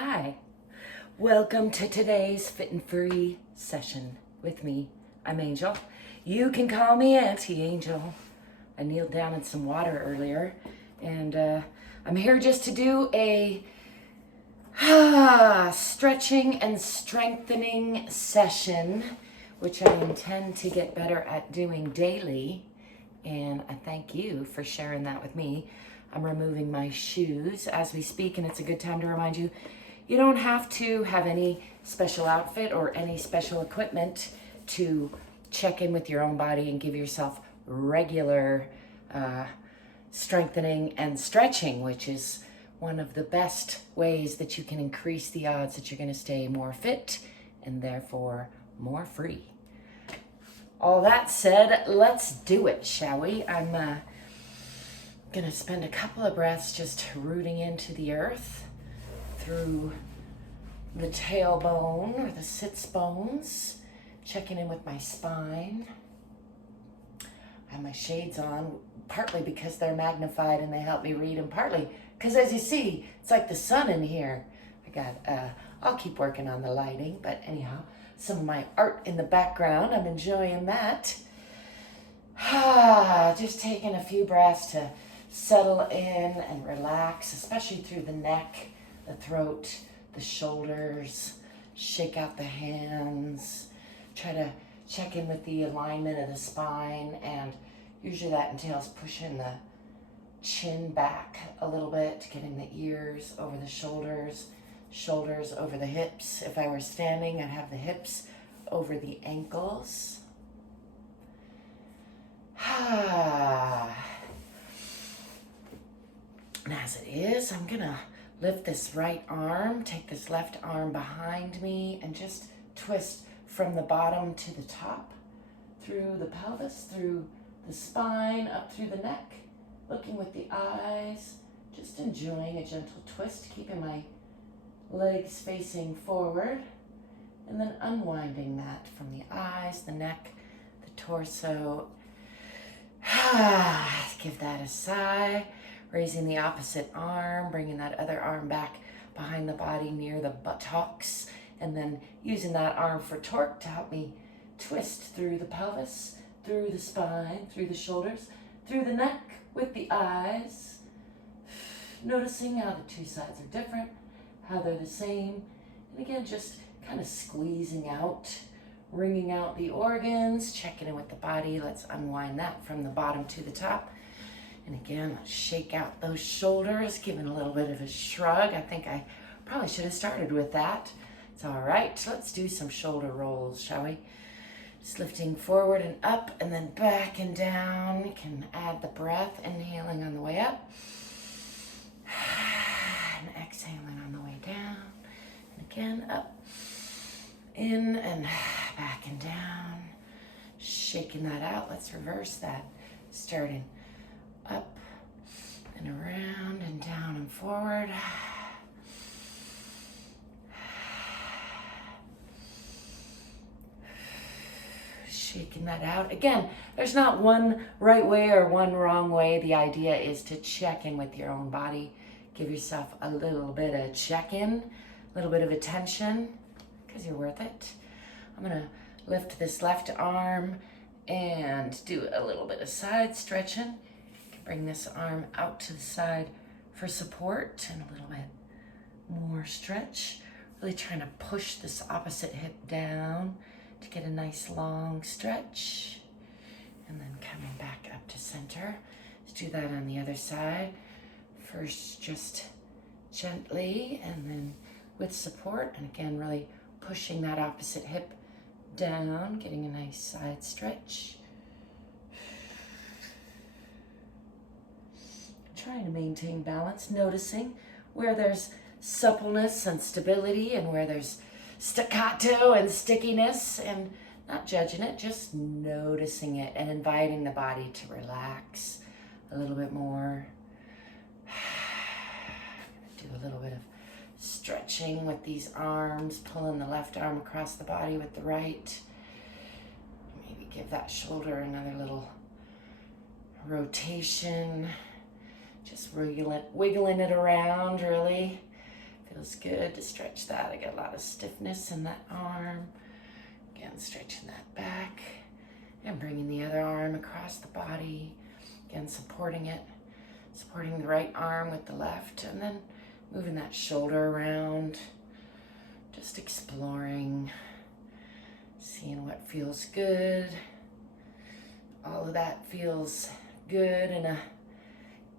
Hi, welcome to today's Fit and Free session with me. I'm Angel. You can call me Auntie Angel. I kneeled down in some water earlier, and I'm here just to do a stretching and strengthening session, which I intend to get better at doing daily. And I thank you for sharing that with me. I'm removing my shoes as we speak, and it's a good time to remind you, you don't have to have any special outfit or any special equipment to check in with your own body and give yourself regular strengthening and stretching, which is one of the best ways that you can increase the odds that you're going to stay more fit and therefore more free. All that said, let's do it, shall we? I'm going to spend a couple of breaths just rooting into the earth through the tailbone or the sits bones, checking in with my spine. I have my shades on, partly because they're magnified and they help me read, and partly because, as you see, it's like the sun in here. I'll keep working on the lighting, but anyhow, some of my art in the background, I'm enjoying that. Just taking a few breaths to settle in and relax, especially through the neck, the throat, the shoulders. Shake out the hands. Try to check in with the alignment of the spine, and usually that entails pushing the chin back a little bit, getting the ears over the shoulders, shoulders over the hips. If I were standing, I'd have the hips over the ankles. And as it is, I'm gonna lift this right arm, take this left arm behind me, and just twist from the bottom to the top, through the pelvis, through the spine, up through the neck, looking with the eyes, just enjoying a gentle twist, keeping my legs facing forward, and then unwinding that from the eyes, the neck, the torso. Give that a sigh. Raising the opposite arm, bringing that other arm back behind the body near the buttocks, and then using that arm for torque to help me twist through the pelvis, through the spine, through the shoulders, through the neck with the eyes. Noticing how the two sides are different, how they're the same, and again, just kind of squeezing out, wringing out the organs, checking in with the body. Let's unwind that from the bottom to the top. And again, shake out those shoulders, giving a little bit of a shrug. I think I probably should have started with that. It's all right. Let's do some shoulder rolls, shall we? Just lifting forward and up and then back and down. You can add the breath, inhaling on the way up and exhaling on the way down. And again, up, in and back and down. Shaking that out. Let's reverse that. Starting up and around and down and forward. Shaking that out. Again, there's not one right way or one wrong way. The idea is to check in with your own body. Give yourself a little bit of check-in, a little bit of attention, because you're worth it. I'm going to lift this left arm and do a little bit of side stretching. Bring this arm out to the side for support and a little bit more stretch. Really trying to push this opposite hip down to get a nice long stretch. And then coming back up to center. Let's do that on the other side. First, just gently, and then with support. And again, really pushing that opposite hip down, getting a nice side stretch. Trying to maintain balance, noticing where there's suppleness and stability and where there's staccato and stickiness, and not judging it, just noticing it and inviting the body to relax a little bit more. Do a little bit of stretching with these arms, pulling the left arm across the body with the right. Maybe give that shoulder another little rotation. Just wiggling it around, really. Feels good to stretch that. I got a lot of stiffness in that arm. Again, stretching that back and bringing the other arm across the body. Again, supporting it, supporting the right arm with the left, and then moving that shoulder around. Just exploring, seeing what feels good. All of that feels good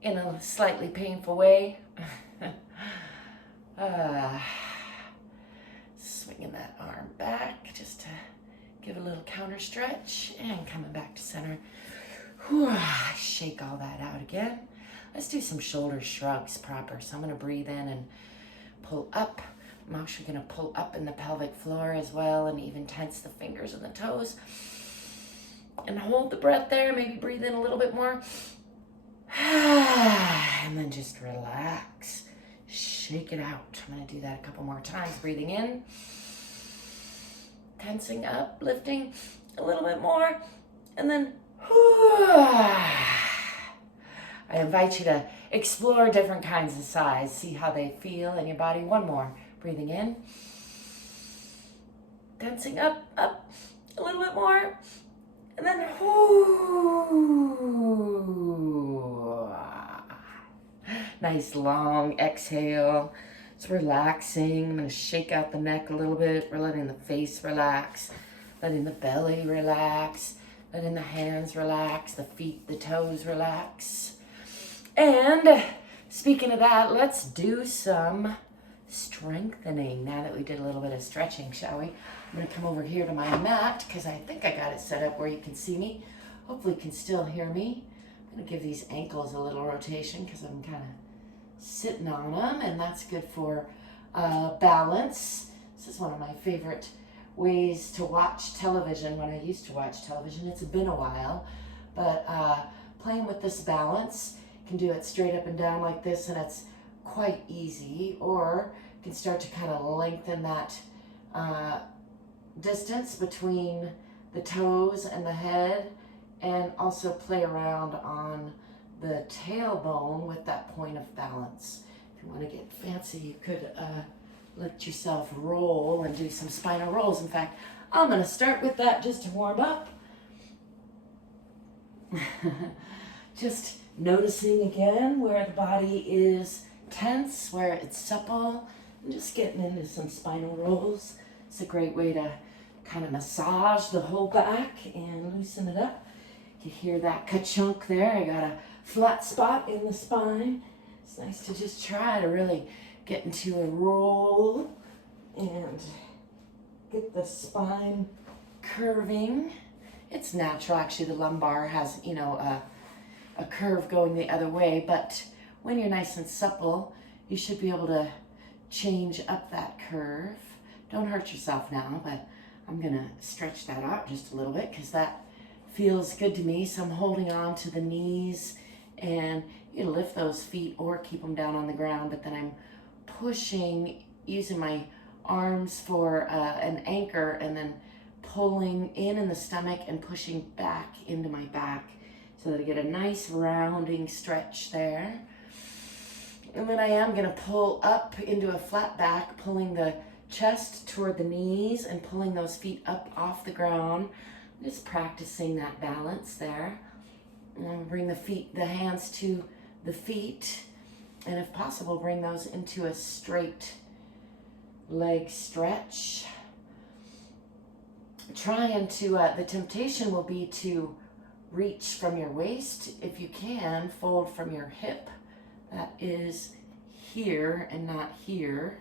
in a slightly painful way. Swinging that arm back just to give a little counter stretch and coming back to center. Shake all that out again. Let's do some shoulder shrugs proper. So I'm going to breathe in and pull up. I'm actually going to pull up in the pelvic floor as well and even tense the fingers and the toes. And hold the breath there. Maybe breathe in a little bit more. And then just relax. Shake it out. I'm going to do that a couple more times. Breathing in. Tensing up, lifting a little bit more. And then I invite you to explore different kinds of sighs. See how they feel in your body. One more. Breathing in. Tensing up, up a little bit more. And then nice long exhale. It's relaxing. I'm going to shake out the neck a little bit. We're letting the face relax, letting the belly relax, letting the hands relax, the feet, the toes relax. And speaking of that, let's do some strengthening now that we did a little bit of stretching, shall we? I'm going to come over here to my mat because I think I got it set up where you can see me. Hopefully you can still hear me. I'm going to give these ankles a little rotation because I'm kind of sitting on them, and that's good for balance. This is one of my favorite ways to watch television when I used to watch television. It's been a while, but playing with this balance, you can do it straight up and down like this, and it's quite easy, or you can start to kind of lengthen that distance between the toes and the head, and also play around on the tailbone with that point of balance. If you want to get fancy, you could let yourself roll and do some spinal rolls. In fact, I'm going to start with that just to warm up. Just noticing again where the body is tense, where it's supple, and just getting into some spinal rolls. It's a great way to kind of massage the whole back and loosen it up. You hear that ka-chunk there? I got a flat spot in the spine. It's nice to just try to really get into a roll and get the spine curving. It's natural, actually. The lumbar has, you know, a curve going the other way, but when you're nice and supple, you should be able to change up that curve. Don't hurt yourself now, but I'm gonna stretch that out just a little bit because that feels good to me. So I'm holding on to the knees, and you can lift those feet or keep them down on the ground, but then I'm pushing, using my arms for an anchor, and then pulling in the stomach and pushing back into my back so that I get a nice rounding stretch there. And then I am gonna pull up into a flat back, pulling the chest toward the knees and pulling those feet up off the ground. Just practicing that balance there. And bring the hands to the feet, and if possible, bring those into a straight leg stretch. Trying to, the temptation will be to reach from your waist. If you can, fold from your hip. That is here and not here.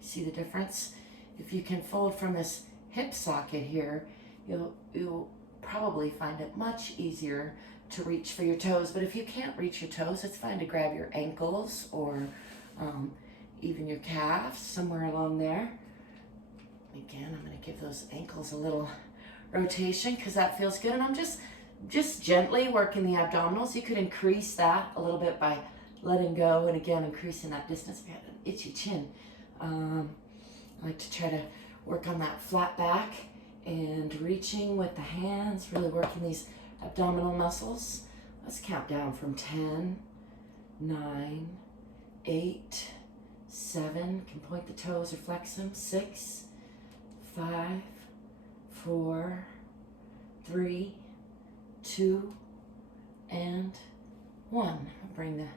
See the difference? If you can fold from this hip socket here, you'll probably find it much easier to reach for your toes. But if you can't reach your toes, it's fine to grab your ankles or even your calves, somewhere along there. Again, I'm going to give those ankles a little rotation because that feels good. And I'm just gently working the abdominals. You could increase that a little bit by letting go, and again, increasing that distance. I got an itchy chin. I like to try to work on that flat back and reaching with the hands, really working these abdominal muscles. Let's count down from 10, 9, 8, 7, can point the toes or flex them, 6, 5, 4, 3, 2, and 1. Bring the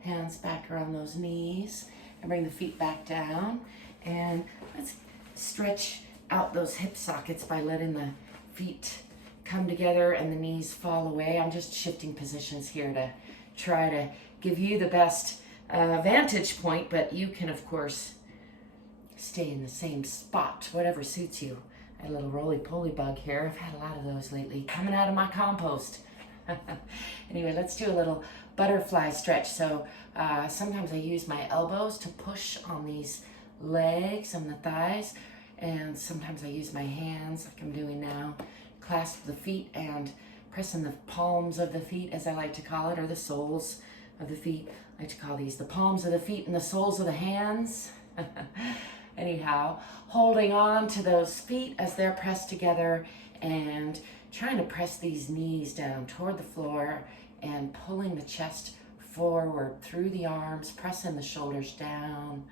hands back around those knees and bring the feet back down. And let's stretch out those hip sockets by letting the feet come together and the knees fall away. I'm just shifting positions here to try to give you the best vantage point, but you can, of course, stay in the same spot, whatever suits you. I had a little roly-poly bug here. I've had a lot of those lately, coming out of my compost. Anyway, let's do a little butterfly stretch. So sometimes I use my elbows to push on these legs and the thighs, and sometimes I use my hands, like I'm doing now, clasp the feet and pressing the palms of the feet, as I like to call it, or the soles of the feet. I like to call these the palms of the feet and the soles of the hands. Anyhow, holding on to those feet as they're pressed together and trying to press these knees down toward the floor and pulling the chest forward through the arms, pressing the shoulders down,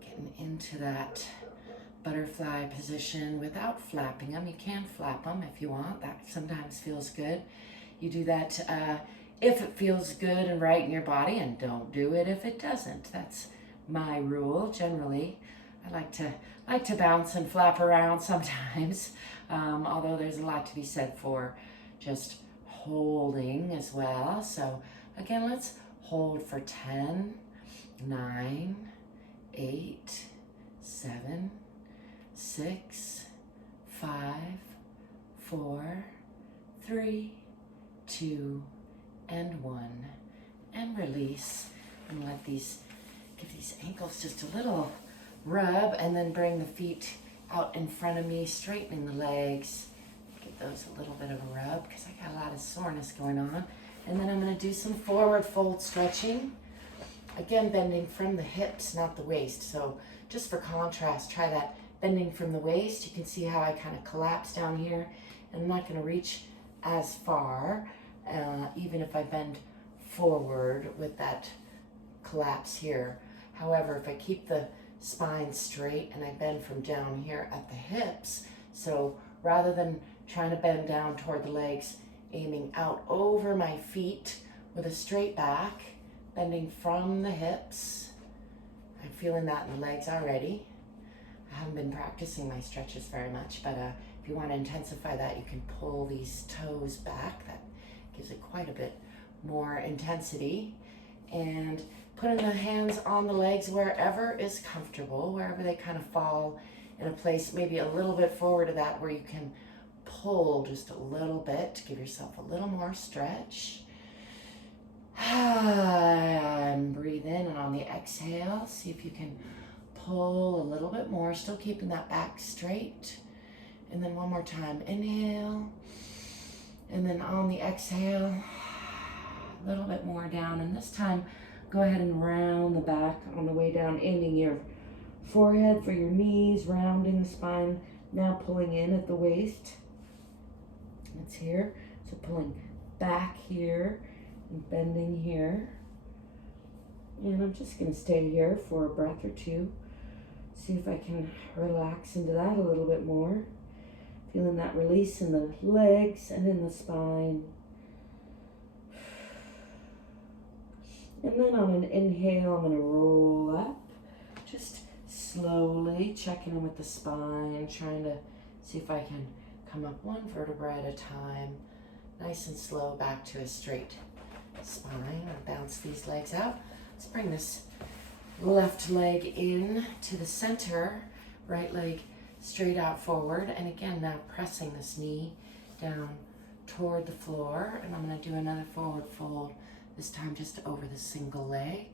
getting into that butterfly position without flapping them. You can flap them if you want. That sometimes feels good. You do that if it feels good and right in your body, and don't do it if it doesn't. That's my rule generally. I like to bounce and flap around sometimes, although there's a lot to be said for just holding as well. So again, let's hold for 10, 9, 8, 7, 6, 5, 4, 3, 2, and 1, and release, and let these, give these ankles just a little rub, and then bring the feet out in front of me, straightening the legs. Give those a little bit of a rub because I got a lot of soreness going on. And then I'm going to do some forward fold stretching. Again, bending from the hips, not the waist. So just for contrast, try that bending from the waist. You can see how I kind of collapse down here, and I'm not going to reach as far, even if I bend forward with that collapse here. However, if I keep the spine straight and I bend from down here at the hips, so rather than trying to bend down toward the legs, aiming out over my feet with a straight back, bending from the hips. I'm feeling that in the legs already. I haven't been practicing my stretches very much, but if you want to intensify that, you can pull these toes back. That gives it quite a bit more intensity. And putting the hands on the legs wherever is comfortable, wherever they kind of fall in a place, maybe a little bit forward of that, where you can pull just a little bit to give yourself a little more stretch. And breathe in, and on the exhale, see if you can pull a little bit more, still keeping that back straight. And then one more time, inhale. And then on the exhale, a little bit more down. And this time, go ahead and round the back on the way down, ending your forehead for your knees, rounding the spine, now pulling in at the waist. It's here, so pulling back here and bending here. And I'm just going to stay here for a breath or two. See if I can relax into that a little bit more. Feeling that release in the legs and in the spine. And then on an inhale, I'm going to roll up, just slowly checking in with the spine, trying to see if I can come up one vertebra at a time, nice and slow, back to a straight spine. I'll bounce these legs out. Let's bring this left leg in to the center, right leg straight out forward, and again now pressing this knee down toward the floor. And I'm going to do another forward fold, this time just over the single leg,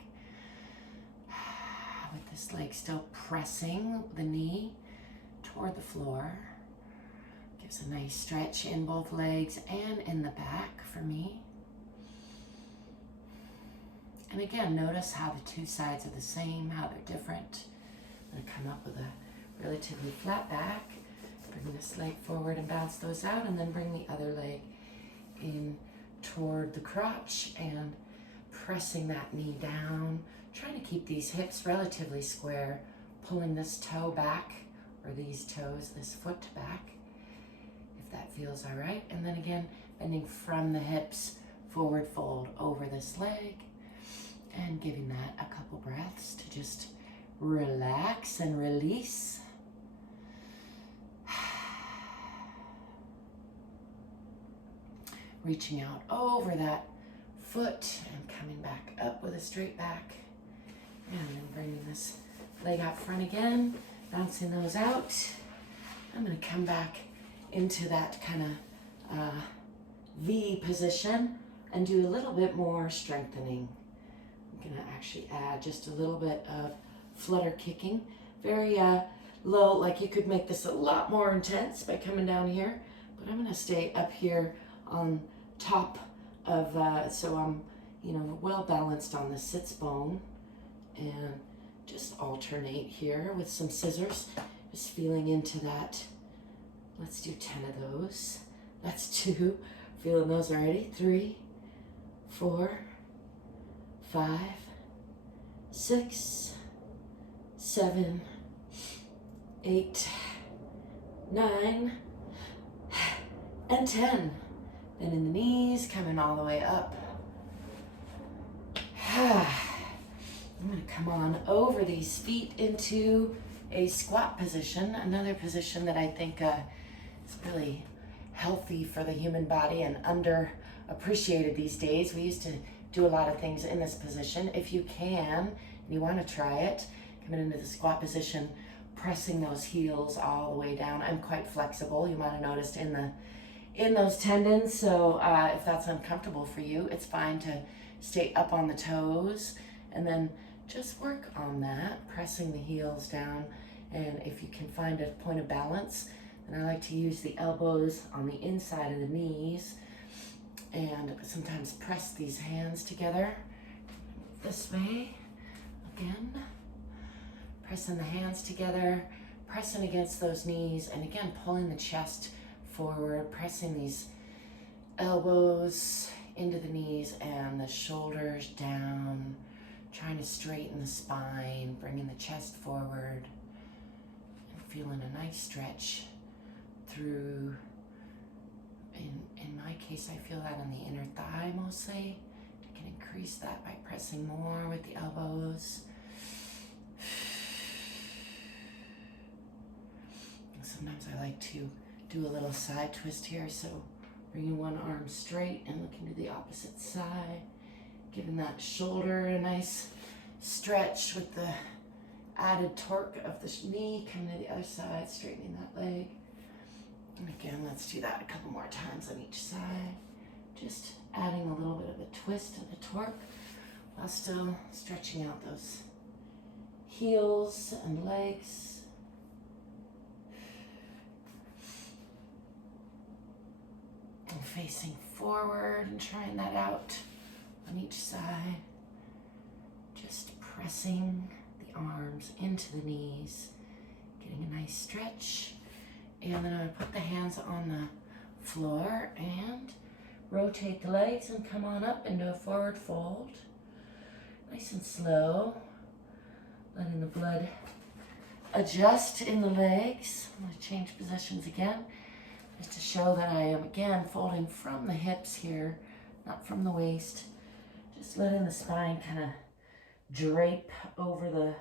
with this leg still pressing the knee toward the floor. Gives a nice stretch in both legs and in the back for me. And again, notice how the two sides are the same, how they're different. I'm going to come up with a relatively flat back, bring this leg forward and bounce those out, and then bring the other leg in toward the crotch and pressing that knee down, trying to keep these hips relatively square, pulling this toe back, or these toes, this foot back, if that feels all right. And then again, bending from the hips, forward fold over this leg, and giving that a couple breaths to just relax and release. Reaching out over that foot and coming back up with a straight back. And then bringing this leg out front again, bouncing those out. I'm going to come back into that kind of V position and do a little bit more strengthening. I'm going to actually add just a little bit of flutter kicking. Very low, like you could make this a lot more intense by coming down here, but I'm going to stay up here on top of, so I'm, well balanced on the sits bone, and just alternate here with some scissors, just feeling into that. Let's do 10 of those. That's 2. Feeling those already. 3, 4, 5, 6, 7, 8, 9, and 10. Then in the knees, coming all the way up. I'm going to come on over these feet into a squat position, another position that I think is really healthy for the human body and underappreciated these days. We used to do a lot of things in this position. If you can, and you want to try it, coming into the squat position, pressing those heels all the way down. I'm quite flexible, you might have noticed in those tendons, so if that's uncomfortable for you, it's fine to stay up on the toes and then just work on that, pressing the heels down. And if you can find a point of balance, then I like to use the elbows on the inside of the knees and sometimes press these hands together this way. Again, pressing the hands together, pressing against those knees, and again, pulling the chest forward, pressing these elbows into the knees and the shoulders down, trying to straighten the spine, bringing the chest forward, and feeling a nice stretch through, in my case, I feel that on the inner thigh mostly. I can increase that by pressing more with the elbows. Sometimes I like to do a little side twist here, so bringing one arm straight and looking to the opposite side, giving that shoulder a nice stretch with the added torque of the knee, coming to the other side, straightening that leg. And again, let's do that a couple more times on each side, just adding a little bit of a twist and a torque while still stretching out those heels and legs. And facing forward and trying that out on each side. Just pressing the arms into the knees, getting a nice stretch. And then I'm going to put the hands on the floor and rotate the legs and come on up into a forward fold. Nice and slow, letting the blood adjust in the legs. I'm going to change positions again, just to show that I am again folding from the hips here, not from the waist. Just letting the spine kind of drape over the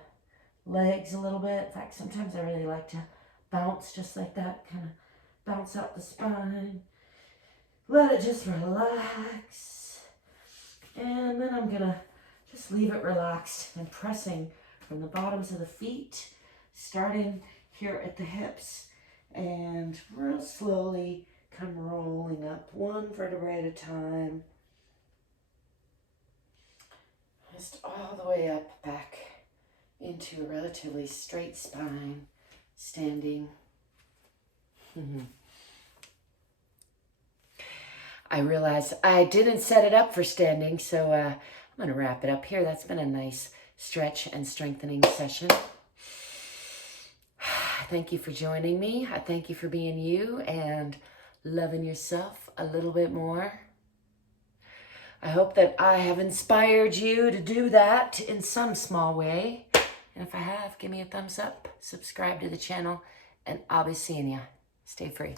legs a little bit. In fact, sometimes I really like to bounce just like that, kind of bounce out the spine. Let it just relax. And then I'm gonna just leave it relaxed and pressing from the bottoms of the feet, starting here at the hips, and real slowly come rolling up one vertebrae at a time. Just all the way up, back into a relatively straight spine, standing. I realized I didn't set it up for standing, so I'm going to wrap it up here. That's been a nice stretch and strengthening session. Thank you for joining me. I thank you for being you and loving yourself a little bit more. I hope that I have inspired you to do that in some small way. And if I have, give me a thumbs up, subscribe to the channel, and I'll be seeing you. Stay free.